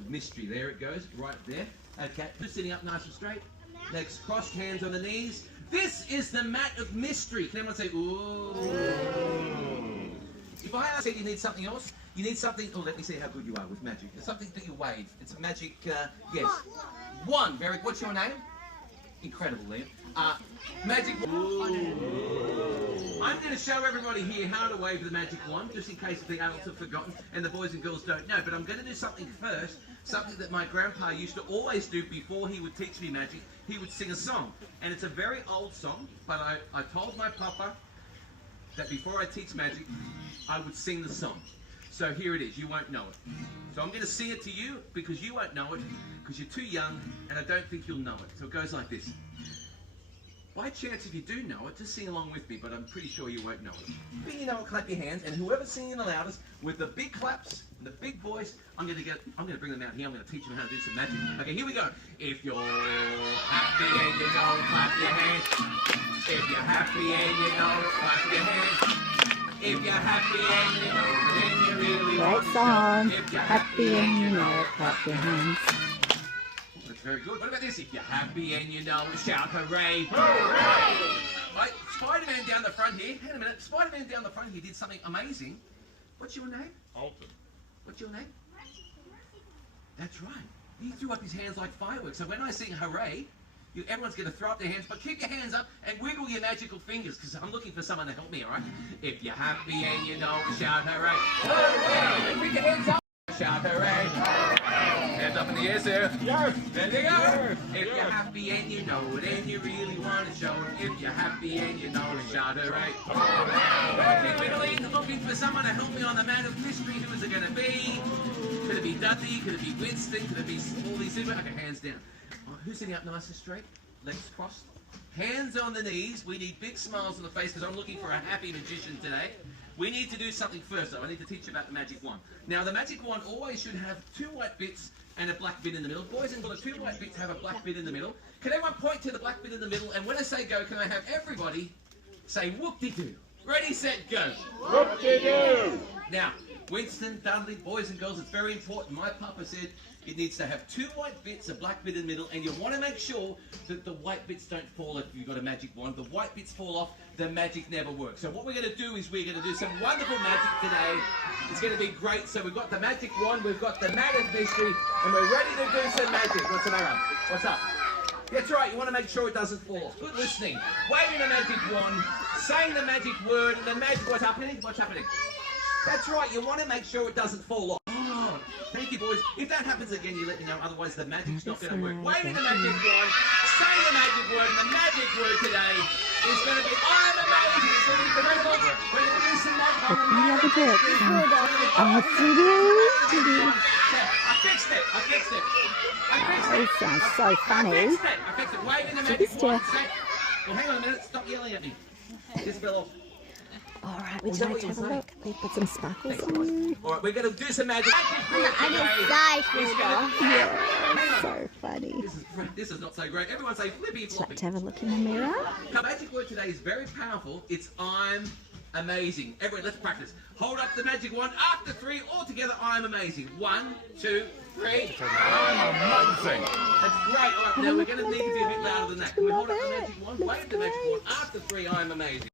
of mystery. There it goes, right there. Okay, just sitting up nice and straight. Legs crossed, hands on the knees. This is the mat of mystery. Can everyone say, ooh? If I ask you, you need something else? You need something, oh, let me see how good you are with magic. It's something that you wave. It's a magic, yes. One, very good. What's your name? Incredible, Liam. Magic wand. I'm going to show everybody here how to wave the magic wand, just in case the adults have forgotten and the boys and girls don't know. But I'm going to do something first, something that my grandpa used to always do before he would teach me magic. He would sing a song. And it's a very old song, but I told my papa that before I teach magic, I would sing the song. So here it is. You won't know it. So I'm going to sing it to you because you won't know it because you're too young and I don't think you'll know it. So it goes like this. By chance, if you do know it, just sing along with me, but I'm pretty sure you won't know it. But you know it, clap your hands, and whoever's singing the loudest with the big claps and the big voice, I'm going to bring them out here. I'm going to teach them how to do some magic. Okay, here we go. If you're happy and you know, clap your hands. If you're happy and you know, clap your hands. If you're happy and you know, then you really Great song. If you're happy and you know, clap your hands. That's very good. What about this? If you're happy and you know, shout hooray. Hooray! Right, Spider-Man down the front here. Hang on a minute. Spider-Man down the front here did something amazing. What's your name? Alton. What's your name? That's right. He threw up his hands like fireworks. So when I sing hooray, everyone's going to throw up their hands, but keep your hands up and wiggle your magical fingers because I'm looking for someone to help me, all right? If you're happy and you know, shout hooray. Hooray! And put your hands up. Shout hooray. Hands up in the air, sir. Yes. There you go. Yes. If you're happy and you know it and you really want to show it. If you're happy and you know it, shout hooray. Hooray. Okay, we're looking for someone to help me on the mat of mystery. Who is it going to be? Could it be Dudley? Could it be Winston? Could it be Smalley Zimmer? Okay, hands down. Who's sitting up nice and straight? Legs crossed. Hands on the knees. We need big smiles on the face because I'm looking for a happy magician today. We need to do something first though. I need to teach you about the magic wand. Now the magic wand always should have two white bits and a black bit in the middle. Boys and girls, two white bits have a black bit in the middle. Can everyone point to the black bit in the middle? And when I say go, can I have everybody say whoop-de-doo? Ready, set, go. Whoop-de-doo. Now, Winston, Dudley, boys and girls, it's very important. My papa said it needs to have two white bits, a black bit in the middle, and you want to make sure that the white bits don't fall if you've got a magic wand. The white bits fall off, the magic never works. So what we're going to do is we're going to do some wonderful magic today. It's going to be great. So we've got the magic wand, we've got the mat of mystery, and we're ready to do some magic. What's the matter? What's up? That's right, you want to make sure it doesn't fall off. Good listening. Waving the magic wand, saying the magic word, and the magic... What's happening? What's happening? That's right, you want to make sure it doesn't fall off. Oh, thank you, boys. If that happens again, you let me know. Otherwise, the magic's not going to work. Waving the magic wand, saying the magic word, and the magic word today is going to be I'm amazing. It's going to be incredible. We're going to do some magic. Look in the other direction. I fixed it. I fixed it. I fixed it. It sounds so funny. I fixed it. I fixed it. Waving the magic wand. Well, hang on a minute. Stop yelling at me. This fell off. All right, would you like to have a look? We put some sparkles on you. All right, we're going to do some magic. Yeah, so funny. This is not so great. Everyone say flippy Would you floppy. like to have a look in the mirror? The magic word today is very powerful. It's I'm amazing. Everyone, let's practice. Hold up the magic wand. After three, all together, I'm amazing. 1, 2, 3. I'm amazing. That's great. All right, now we're going to need to be a bit louder than that. Can we hold up the magic wand? Wave the magic wand. After 3, I'm amazing.